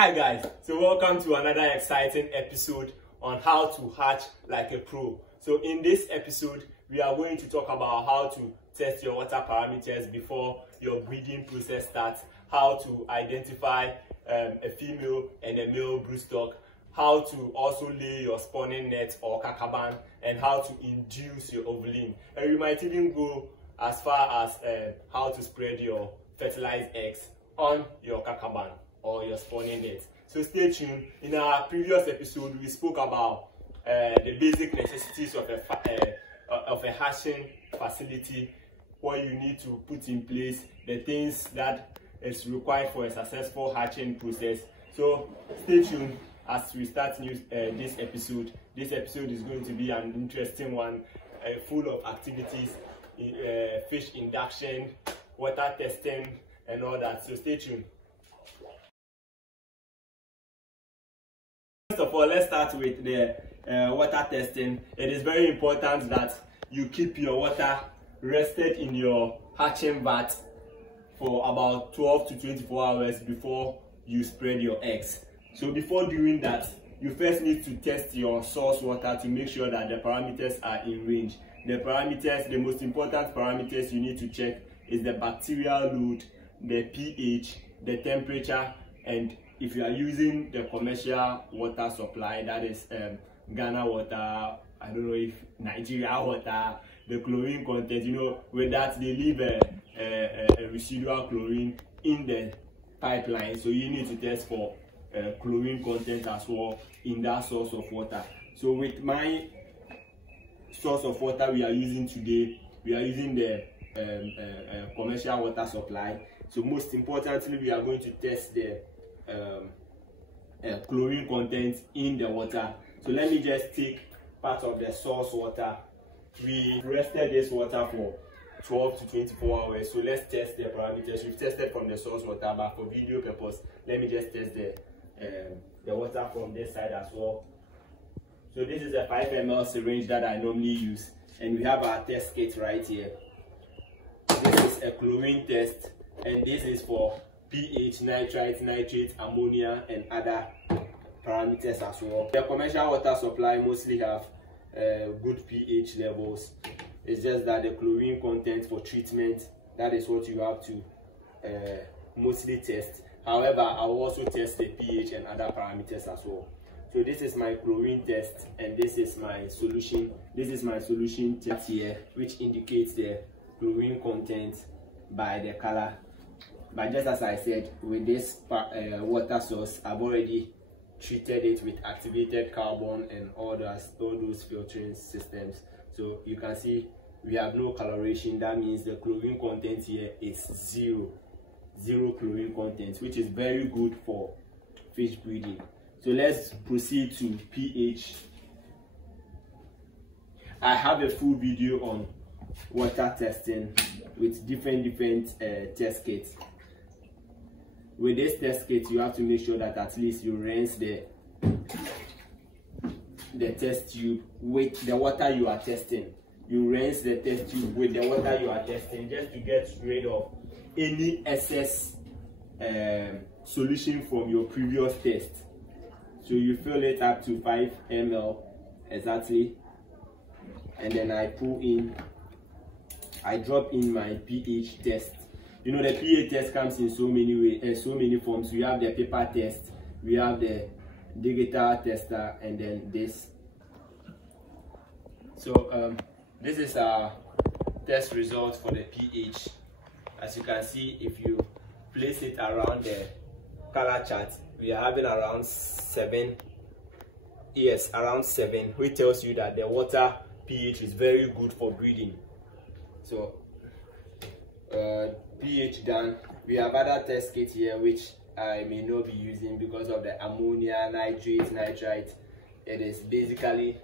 Hi guys, so welcome to another exciting episode on how to hatch like a pro. So in this episode, we are going to talk about how to test your water parameters before your breeding process starts, how to identify a female and a male broodstock, how to also lay your spawning net or Kakaban, and how to induce your ovulin. And we might even go as far as how to spread your fertilized eggs on your Kakaban or your spawning net. So stay tuned. In our previous episode, we spoke about the basic necessities of a hatching facility, what you need to put in place, the things that is required for a successful hatching process. So stay tuned as we start this episode. This episode is going to be an interesting one, full of activities, fish induction, water testing, and all that. So stay tuned. First of all, let's start with the water testing. It is very important that you keep your water rested in your hatching vat for about 12 to 24 hours before you spread your eggs. So before doing that, you first need to test your source water to make sure that the parameters are in range. The most important parameters you need to check is the bacterial load, the pH, the temperature, and if you are using the commercial water supply, that is Ghana water, I don't know if Nigeria water, the chlorine content, with that they leave a residual chlorine in the pipeline, so you need to test for chlorine content as well in that source of water. So with my source of water we are using today, we are using the commercial water supply. So most importantly, we are going to test the chlorine content in the water. So let me just take part of the source water. We rested this water for 12 to 24 hours. So let's test the parameters. We've tested from the source water, but for video purpose, let me just test the water from this side as well. So this is a 5 ml syringe that I normally use, and we have our test kit right here. This is a chlorine test, and this is for pH, nitrite, nitrate, ammonia, and other parameters as well. The commercial water supply mostly have good pH levels. It's just that the chlorine content for treatment, that is what you have to mostly test. However, I will also test the pH and other parameters as well. So this is my chlorine test, and this is my solution. This is my solution test here, which indicates the chlorine content by the color. But just as I said, with this water source, I've already treated it with activated carbon and all those filtering systems. So you can see we have no coloration. That means the chlorine content here is zero chlorine content, which is very good for fish breeding. So let's proceed to pH. I have a full video on water testing with different test kits. With this test kit, you have to make sure that at least you rinse the test tube with the water you are testing. You rinse the test tube with the water you are testing, just to get rid of any excess solution from your previous test. So you fill it up to 5 ml exactly, and then I drop in my pH test. The pH test comes in so many ways, so many forms. We have the paper test, we have the digital tester, and then this. So this is our test result for the pH. As you can see, if you place it around the color chart, we are having around 7. Yes, around 7, which tells you that the water pH is very good for breeding. So pH done. We have other test kits here which I may not be using because of the ammonia, nitrate, nitrite. It is basically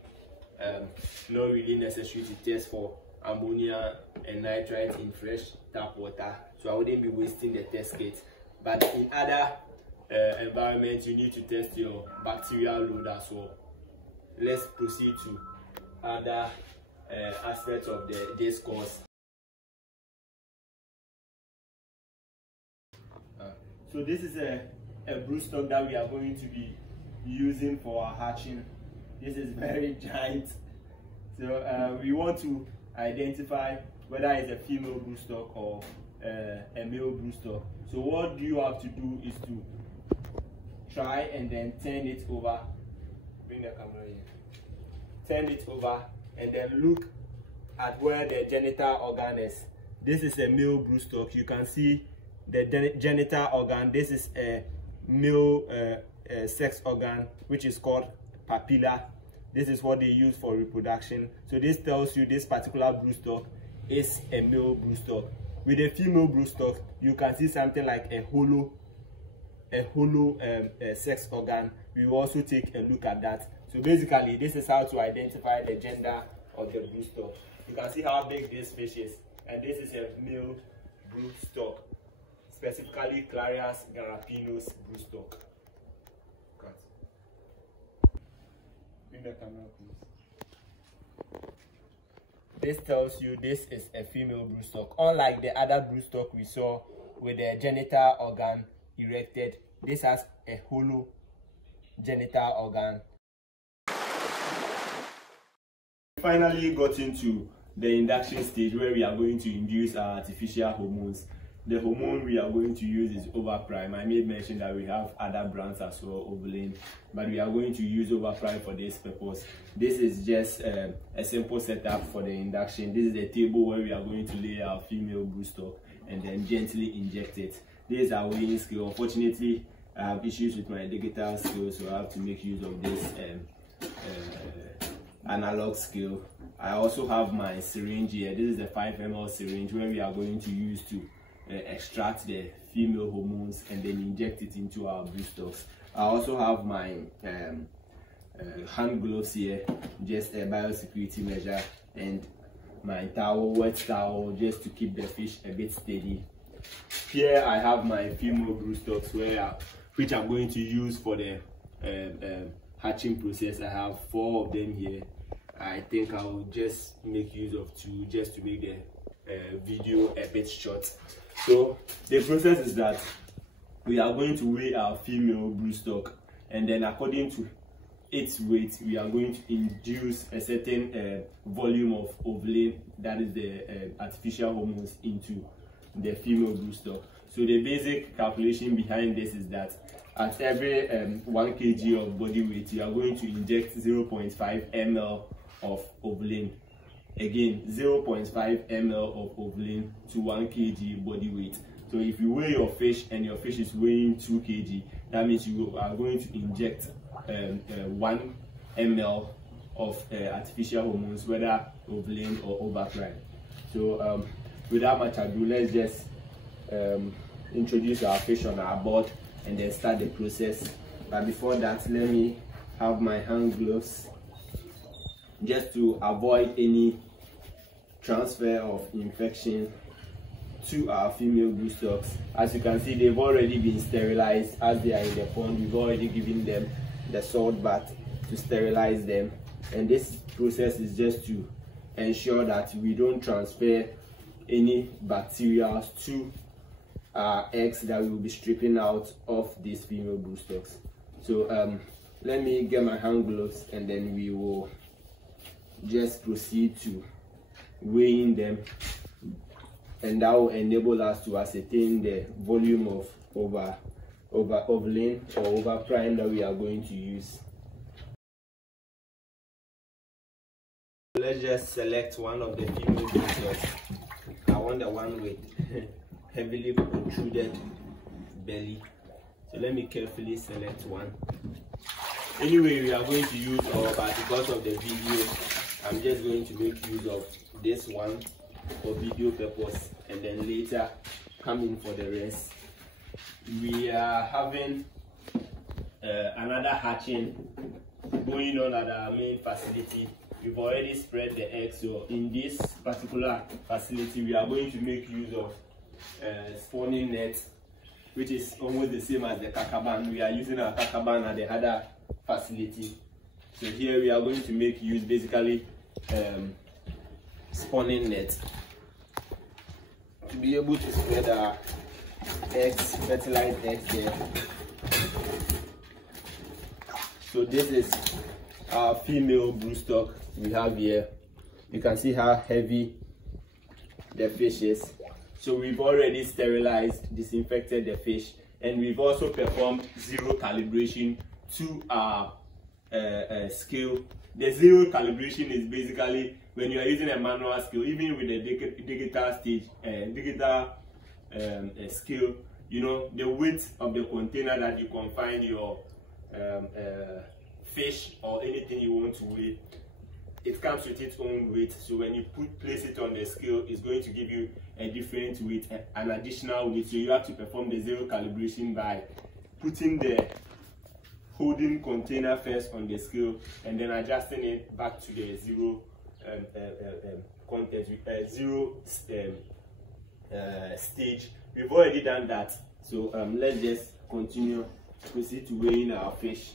not really necessary to test for ammonia and nitrite in fresh tap water, so I wouldn't be wasting the test kit. But in other environments, you need to test your bacterial load as well. Let's proceed to other aspects of this course. So this is a a broodstock that we are going to be using for our hatching. This is very giant. So we want to identify whether it's a female broodstock or a male broodstock. So what you have to do is to try and then turn it over. Bring the camera here. Turn it over and then look at where the genital organ is. This is a male broodstock. You can see the genital organ. This is a male sex organ, which is called papilla. This is what they use for reproduction. So this tells you this particular broodstock is a male broodstock. With a female broodstock, you can see something like a hollow sex organ. We will also take a look at that. So basically, this is how to identify the gender of the broodstock. You can see how big this fish is, and this is a male broodstock, specifically Clarias garapinus broodstock. Bring the camera, please. This tells you this is a female broodstock. Unlike the other broodstock we saw with the genital organ erected, this has a hollow genital organ. Finally got into the induction stage where we are going to induce our artificial hormones. The hormone we are going to use is Overprime. I made mention that we have other brands as well, Ovulin, but we are going to use Overprime for this purpose. This is just a simple setup for the induction. This is the table where we are going to lay our female broodstock and then gently inject it. This is our weighing scale. Unfortunately, I have issues with my digital scale, so I have to make use of this analog scale. I also have my syringe here. This is the 5 ml syringe where we are going to use to extract the female hormones and then inject it into our broodstocks. I also have my hand gloves here, just a biosecurity measure, and my towel, wet towel, just to keep the fish a bit steady. Here I have my female broodstocks which I'm going to use for the hatching process. I have 4 of them here. I think I will just make use of 2 just to make the video a bit short. So the process is that we are going to weigh our female broodstock, and then according to its weight, we are going to induce a certain volume of ovulin, that is the artificial hormones, into the female broodstock. So the basic calculation behind this is that at every 1 kg of body weight, you are going to inject 0.5 ml of ovulin. Again, 0.5 ml of ovulin to 1 kg body weight. So if you weigh your fish and your fish is weighing 2 kg, that means you are going to inject 1 ml of artificial hormones, whether ovulin or Overprime. So without much ado, let's just introduce our fish on our board and then start the process. But before that, let me have my hand gloves just to avoid any transfer of infection to our female broodstocks. As you can see, they've already been sterilized as they are in the pond. We've already given them the salt bath to sterilize them, and this process is just to ensure that we don't transfer any bacteria to our eggs that we will be stripping out of these female broodstocks. So let me get my hand gloves and then we will just proceed to weighing them, and that will enable us to ascertain the volume of ovulin or Overprime that we are going to use. Let's just select one of the female broodstocks. I want the one with heavily protruded belly. So let me carefully select one. Anyway, we are going to use but because of the video, I'm just going to make use of this one for video purpose, and then later come in for the rest. We are having another hatching going on at our main facility. We've already spread the eggs, so in this particular facility we are going to make use of spawning net, which is almost the same as the Kakaban. We are using our Kakaban at the other facility. So here we are going to make use basically spawning net to be able to spread our eggs, fertilized eggs there. So this is our female broodstock we have here. You can see how heavy the fish is. So we've already sterilized, disinfected the fish, and we've also performed zero calibration to our scale. The zero calibration is basically when you are using a manual scale, even with the digital scale, you know, the weight of the container that you confine your fish or anything you want to weigh, it comes with its own weight. So when you place it on the scale, it's going to give you a different weight, an additional weight. So you have to perform the zero calibration by putting the holding container first on the scale and then adjusting it back to the zero content, zero stage. We've already done that. So let's just proceed to weighing our fish.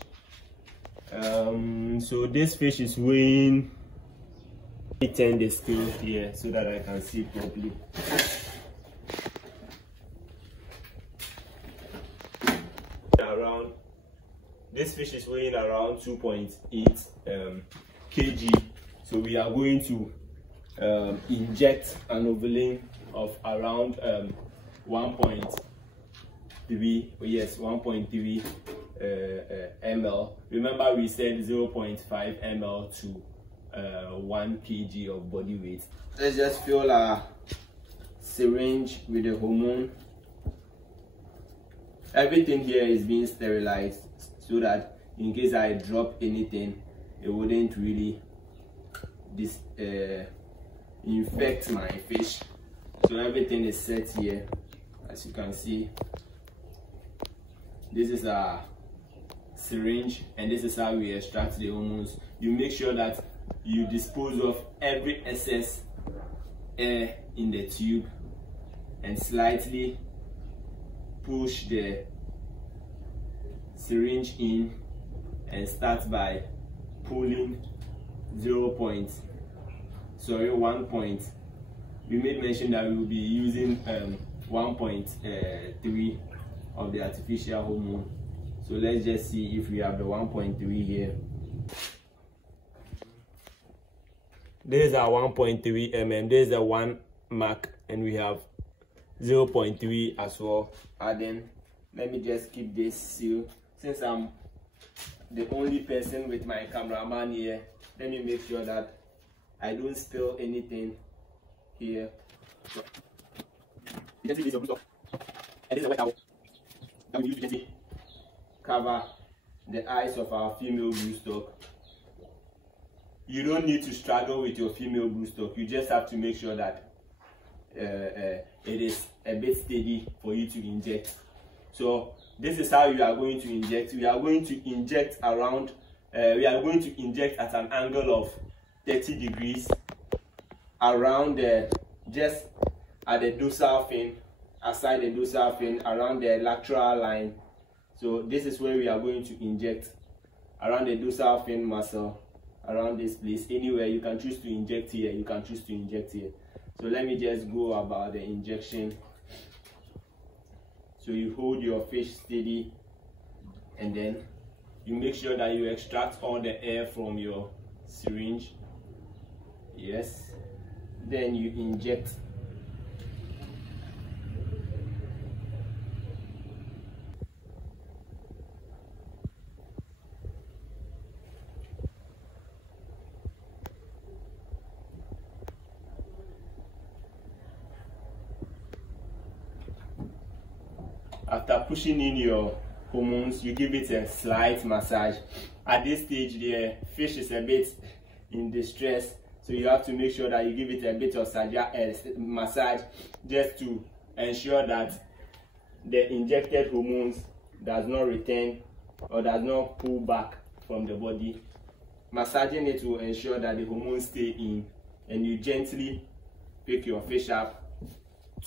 So this fish is weighing, let me turn the scale here so that I can see properly. This fish is weighing around 2.8 kg. So we are going to inject an overlaying of around 1.3 ml. Remember we said 0.5 ml to 1 kg of body weight. Let's just fill our syringe with the hormone. Everything here is being sterilized so that in case I drop anything, it wouldn't really infect my fish. So everything is set here. As you can see, this is our syringe and this is how we extract the hormones. You make sure that you dispose of every excess air in the tube and slightly push the syringe in and start by pulling 1 point. We made mention that we will be using 1.3 of the artificial hormone. So let's just see if we have the 1.3 here. This is our 1.3 mm. This is the 1 mark, and we have 0.3 as well. And then let me just keep this sealed. Since I'm the only person with my cameraman here, let me make sure that I don't spill anything here. You can see this is a Broodstock, and this is a wet towel that we use to gently cover the eyes of our female Broodstock. You don't need to struggle with your female Broodstock. You just have to make sure that it is a bit steady for you to inject. So this is how you are going to inject. We are going to inject around, we are going to inject at an angle of 30 degrees around the, just at the dorsal fin, aside the dorsal fin, around the lateral line. So this is where we are going to inject, around the dorsal fin muscle, around this place. Anywhere you can choose to inject here, you can choose to inject here. So let me just go about the injection. So you hold your fish steady and then you make sure that you extract all the air from your syringe. Yes. Then you inject. After pushing in your hormones, you give it a slight massage. At this stage, the fish is a bit in distress, so you have to make sure that you give it a bit of massage just to ensure that the injected hormones does not return or does not pull back from the body. Massaging it will ensure that the hormones stay in, and you gently pick your fish up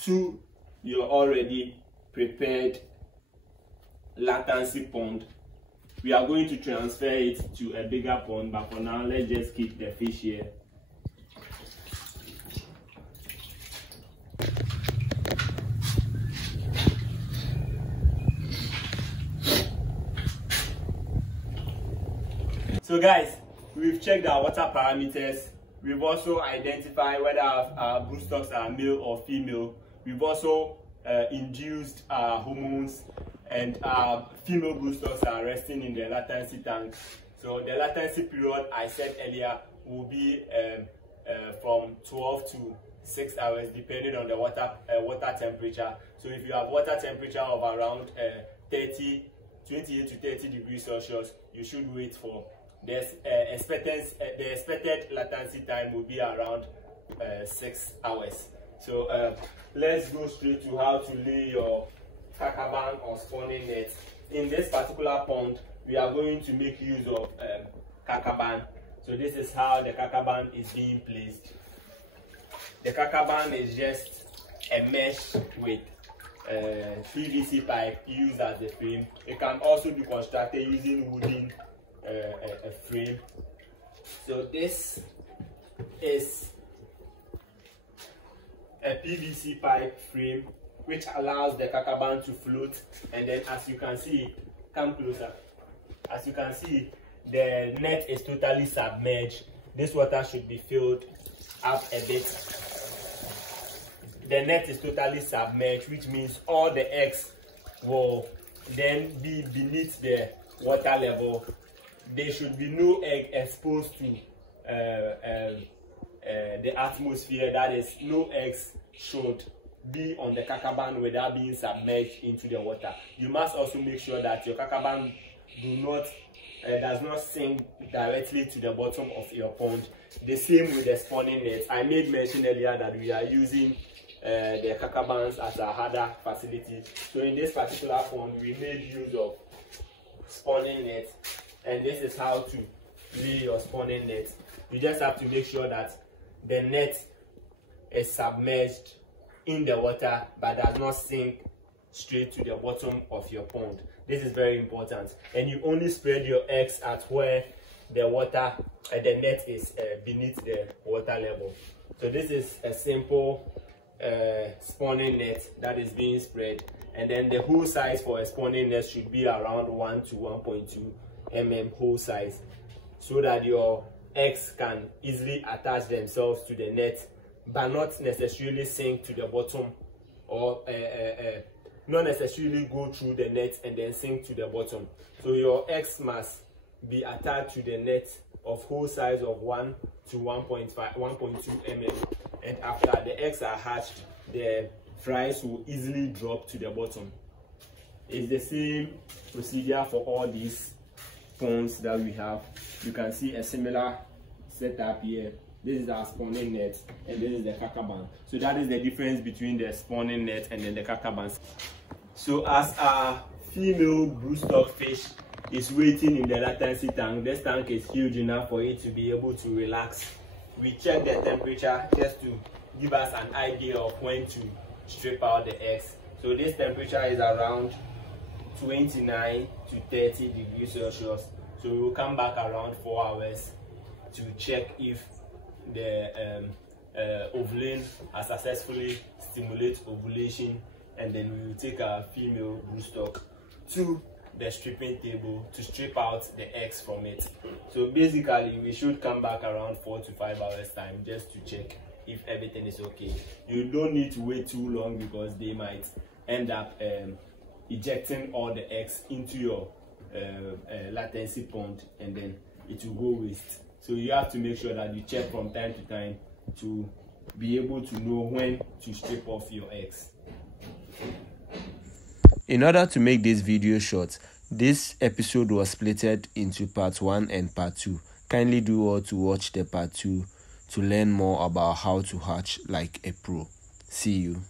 to your already prepared latency pond. We are going to transfer it to a bigger pond, but for now let's just keep the fish here. So guys, we've checked our water parameters. We've also identified whether our broodstocks are male or female. We've also induced hormones, and our female broodstocks are resting in the latency tank. So the latency period I said earlier will be from 12 to 6 hours depending on the water temperature. So if you have water temperature of around 28 to 30 degrees Celsius, you should wait for the expected latency time will be around 6 hours. So let's go straight to how to lay your Kakaban or spawning net. In this particular pond, we are going to make use of Kakaban. So this is how the Kakaban is being placed. The Kakaban is just a mesh with PVC pipe used as the frame. It can also be constructed using wooden a frame. So this is a PVC pipe frame which allows the Kakaban to float, and then as you can see, come closer. As you can see, the net is totally submerged. This water should be filled up a bit. The net is totally submerged, which means all the eggs will then be beneath the water level. There should be no egg exposed to the atmosphere. That is, no eggs should be on the Kakaban without being submerged into the water. You must also make sure that your Kakaban does not sink directly to the bottom of your pond. The same with the spawning nets. I made mention earlier that we are using the Kakabans as a harder facility. So in this particular pond, we made use of spawning nets, and this is how to lay your spawning net. You just have to make sure that the net is submerged in the water but does not sink straight to the bottom of your pond. This is very important, and you only spread your eggs at where the water the net is beneath the water level. So this is a simple spawning net that is being spread, and then the hole size for a spawning net should be around 1 to 1.2 mm hole size, so that your eggs can easily attach themselves to the net but not necessarily sink to the bottom, or not necessarily go through the net and then sink to the bottom. So your eggs must be attached to the net of hole size of 1 to 1.2 mm, and after the eggs are hatched, the fries will easily drop to the bottom. It's the same procedure for all these ponds that we have. You can see a similar setup here. This is our spawning net, and this is the Kakaban. So that is the difference between the spawning net and then the Kakabans. So as our female broodstock fish is waiting in the latency tank, this tank is huge enough for it to be able to relax. We check the temperature just to give us an idea of when to strip out the eggs. So this temperature is around 29 to 30 degrees Celsius. So we will come back around 4 hours to check if the ovulin has successfully stimulated ovulation, and then we will take our female broodstock to the stripping table to strip out the eggs from it. So basically we should come back around 4 to 5 hours time just to check if everything is okay. You don't need to wait too long because they might end up ejecting all the eggs into your latency pond, and then it will go waste. So you have to make sure that you check from time to time to be able to know when to strip off your eggs. In order to make this video short, this episode was splitted into part 1 and part 2. Kindly do all to watch the part 2 to learn more about how to hatch like a pro. See you.